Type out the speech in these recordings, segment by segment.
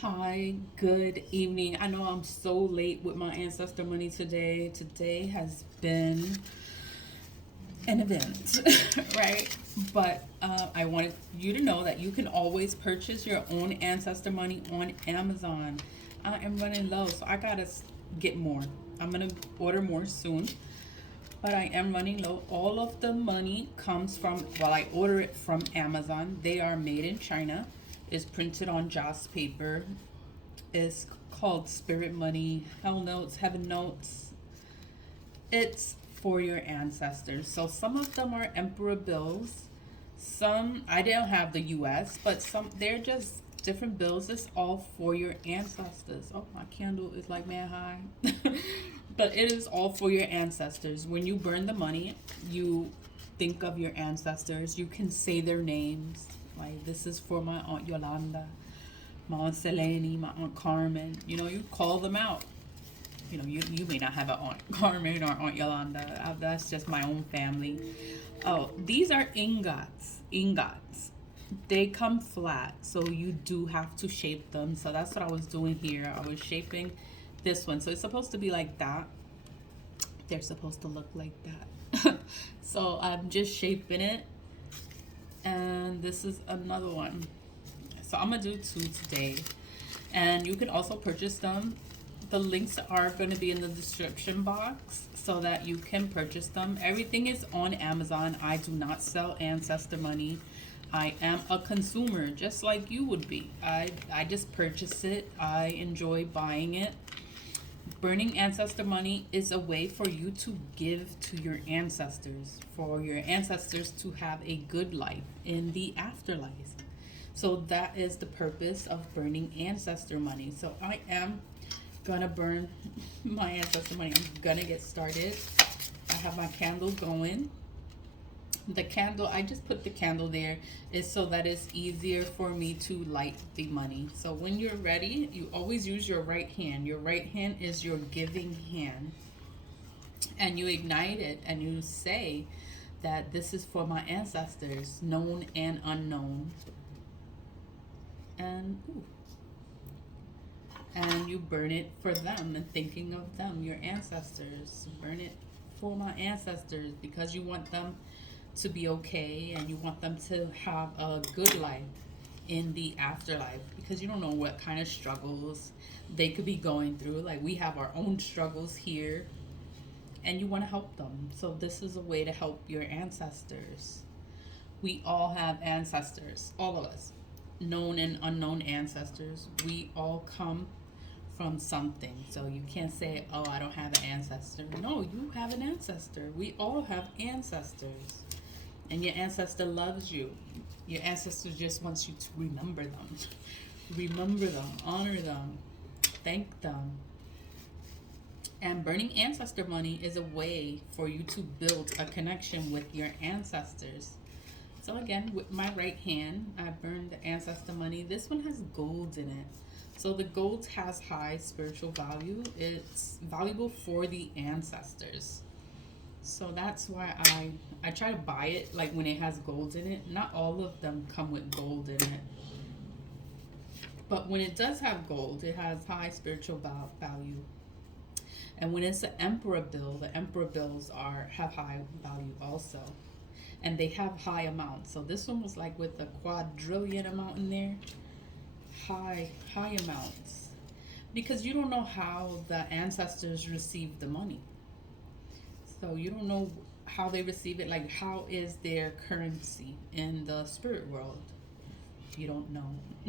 Hi, good evening. I know I'm so late with my ancestor money today. Today has been an event, right? But I wanted you to know that you can always purchase your own ancestor money on Amazon. I am running low, so I gotta get more. I'm gonna order more soon, but I am running low. All of the money comes from, well, I order it from Amazon. They are made in China. Is printed on Joss paper. Is called Spirit Money, Hell Notes, Heaven Notes. It's for your ancestors. So some of them are emperor bills. Some I don't have the US, but some they're just different bills. It's all for your ancestors. Oh, my candle is like man high. But it is all for your ancestors. When you burn the money, you think of your ancestors. You can say their names. Like this is for my Aunt Yolanda, my Aunt Selene, my Aunt Carmen. You call them out. You may not have an Aunt Carmen or Aunt Yolanda. That's just my own family. Oh, these are ingots. Ingots. They come flat, so you do have to shape them. So that's what I was doing here. I was shaping this one. So it's supposed to be like that. They're supposed to look like that. So I'm just shaping it. And this is another one. So I'm gonna do two today. And you can also purchase them. The links are going to be in the description box so that you can purchase them. Everything is on Amazon. I do not sell ancestor money. I am a consumer just like you would be. I just purchase it. I enjoy buying it. Burning ancestor money is a way for you to give to your ancestors, for your ancestors to have a good life in the afterlife. So that is the purpose of burning ancestor money. So I am gonna burn my ancestor money. I'm gonna get started. I have my candle going. The candle, I just put the candle there is so that it's easier for me to light the money. So when you're ready, you always use your right hand. Your right hand is your giving hand. And you ignite it and you say that this is for my ancestors, known and unknown. And ooh, and you burn it for them and thinking of them, your ancestors. Burn it for my ancestors because you want them to be okay and you want them to have a good life in the afterlife because you don't know what kind of struggles they could be going through. Like we have our own struggles here and you want to help them. So this is a way to help your ancestors. We all have ancestors, all of us, known and unknown ancestors. We all come from something. So you can't say, oh, I don't have an ancestor. No, you have an ancestor. We all have ancestors. And your ancestor loves you. Your ancestor just wants you to remember them. Remember them, honor them, thank them. And burning ancestor money is a way for you to build a connection with your ancestors. So again, with my right hand, I burned the ancestor money. This one has gold in it. So the gold has high spiritual value. It's valuable for the ancestors. So that's why I try to buy it like when it has gold in it. Not all of them come with gold in it. But when it does have gold, it has high spiritual value. And when it's an emperor bill, the emperor bills have high value also. And they have high amounts. So this one was like with a quadrillion amount in there. High amounts. Because you don't know how the ancestors received the money. So you don't know how they receive it. Like how is their currency in the spirit world? You don't know.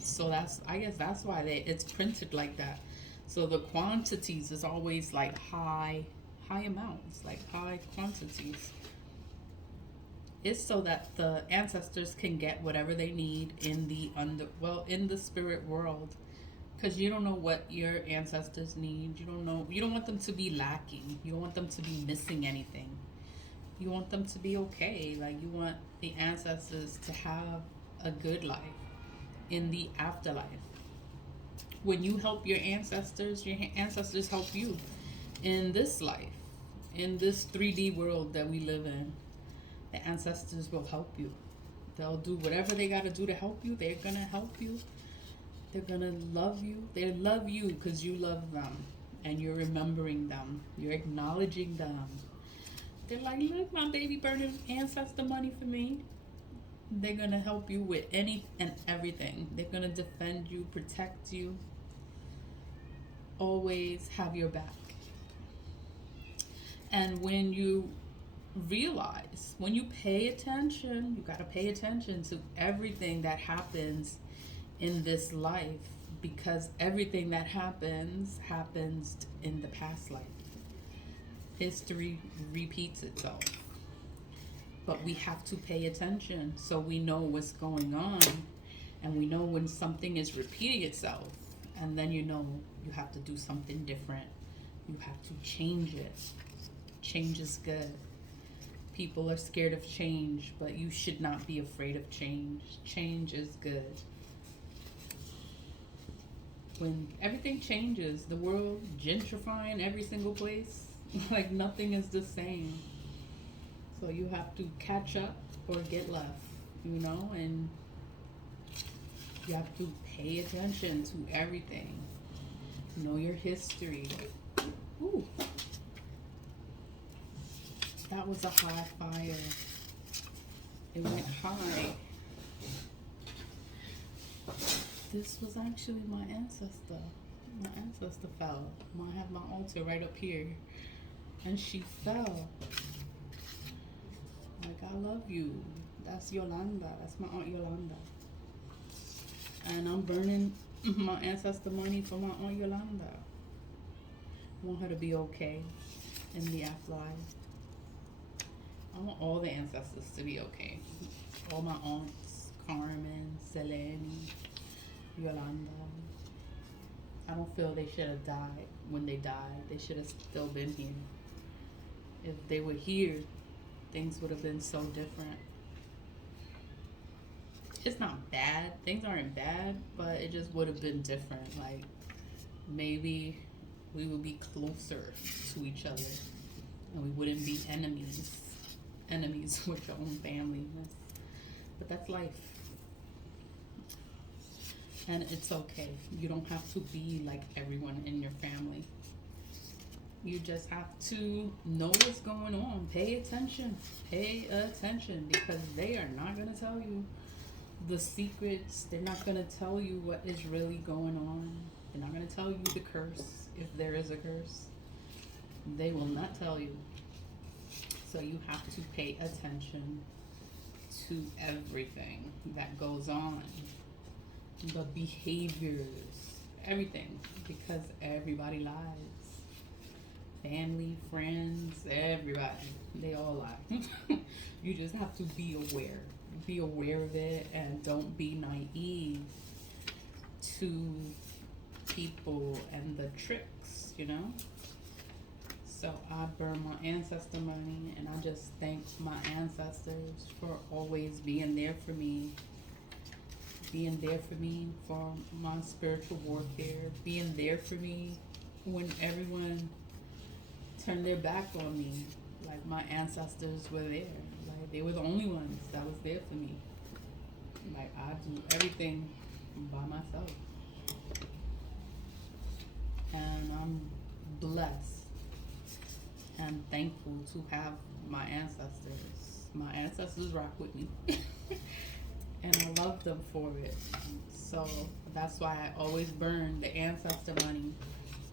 So I guess that's why it's printed like that. So the quantities is always like high amounts, like high quantities. It's so that the ancestors can get whatever they need in in the spirit world, because you don't know what your ancestors need. You don't want them to be lacking. You don't want them to be missing anything. You want them to be okay. Like you want the ancestors to have a good life in the afterlife. When you help your ancestors help you in this life, in this 3D world that we live in. The ancestors will help you. They'll do whatever they got to do to help you. They're going to help you. They're gonna love you. They love you because you love them. And you're remembering them. You're acknowledging them. They're like, look, my baby burning ancestor money for me. They're gonna help you with any and everything. They're gonna defend you, protect you, always have your back. And when you realize, when you pay attention, you gotta pay attention to everything that happens in this life, because everything that happens in the past life. History repeats itself. But we have to pay attention so we know what's going on, and we know when something is repeating itself, and then you know you have to do something different. You have to change it. Change is good. People are scared of change, but you should not be afraid of change. Change is good. When everything changes, the world gentrifying every single place, like nothing is the same. So you have to catch up or get left, and you have to pay attention to everything. Know your history. Ooh. That was a high fire. It went high. This was actually my ancestor. My ancestor fell. I have my altar right up here. And she fell. Like, I love you. That's Yolanda. That's my Aunt Yolanda. And I'm burning my ancestor money for my Aunt Yolanda. I want her to be okay in the afterlife. I want all the ancestors to be okay. All my aunts, Carmen, Selene, Yolanda. I don't feel they should have died when they died. They should have still been here. If they were here, things would have been so different. It's not bad. Things aren't bad, but it just would have been different. Like, maybe we would be closer to each other and we wouldn't be enemies with your own family. But that's life. And it's okay. You don't have to be like everyone in your family. You just have to know what's going on. Pay attention. Pay attention, because they are not going to tell you the secrets. They're not going to tell you what is really going on. They're not going to tell you the curse, if there is a curse. They will not tell you. So you have to pay attention to everything that goes on. The behaviors, everything, because everybody lies. Family, friends, everybody, they all lie. You just have to be aware. Be aware of it, and don't be naive to people and the tricks, So I burn my ancestor money, and I just thank my ancestors for always being there for me. Being there for me for my spiritual warfare. Being there for me when everyone turned their back on me. Like, my ancestors were there. Like, they were the only ones that was there for me. Like, I do everything by myself. And I'm blessed and thankful to have my ancestors. My ancestors rock with me. And I love them for it. So that's why I always burn the ancestor money,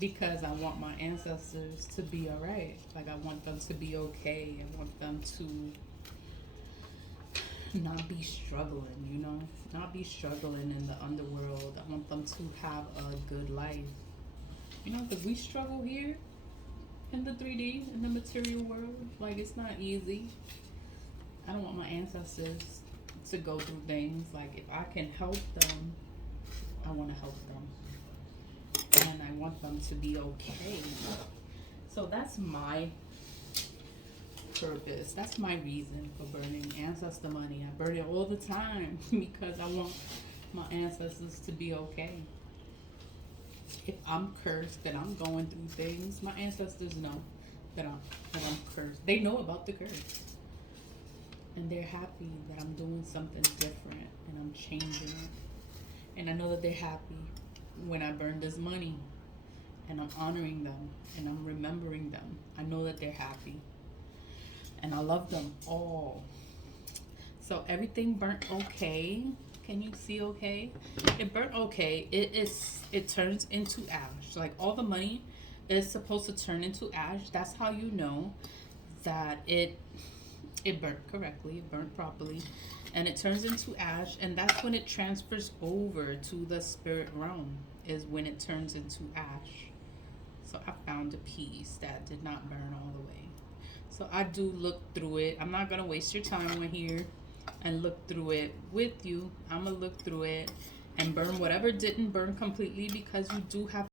because I want my ancestors to be alright. Like, I want them to be okay. I want them to not be struggling, not be struggling in the underworld. I want them to have a good life. Because we struggle here in the 3D, in the material world. Like, it's not easy. I don't want my ancestors to go through things. Like, if I can help them, I want to help them. And I want them to be okay. So that's my purpose. That's my reason for burning ancestor money. I burn it all the time because I want my ancestors to be okay. If I'm cursed, that I'm going through things, my ancestors know that I'm cursed. They know about the curse. And they're happy that I'm doing something different and I'm changing it. And I know that they're happy when I burn this money, and I'm honoring them and I'm remembering them. I know that they're happy and I love them all. So everything burnt okay. Can you see okay? It burnt okay. It turns into ash. Like all the money is supposed to turn into ash. That's how you know that it burnt correctly, it burnt properly, and it turns into ash, and that's when it transfers over to the spirit realm, is when it turns into ash. So I found a piece that did not burn all the way. So I do look through it. I'm not gonna waste your time on here and look through it with you. I'm gonna look through it and burn whatever didn't burn completely, because you do have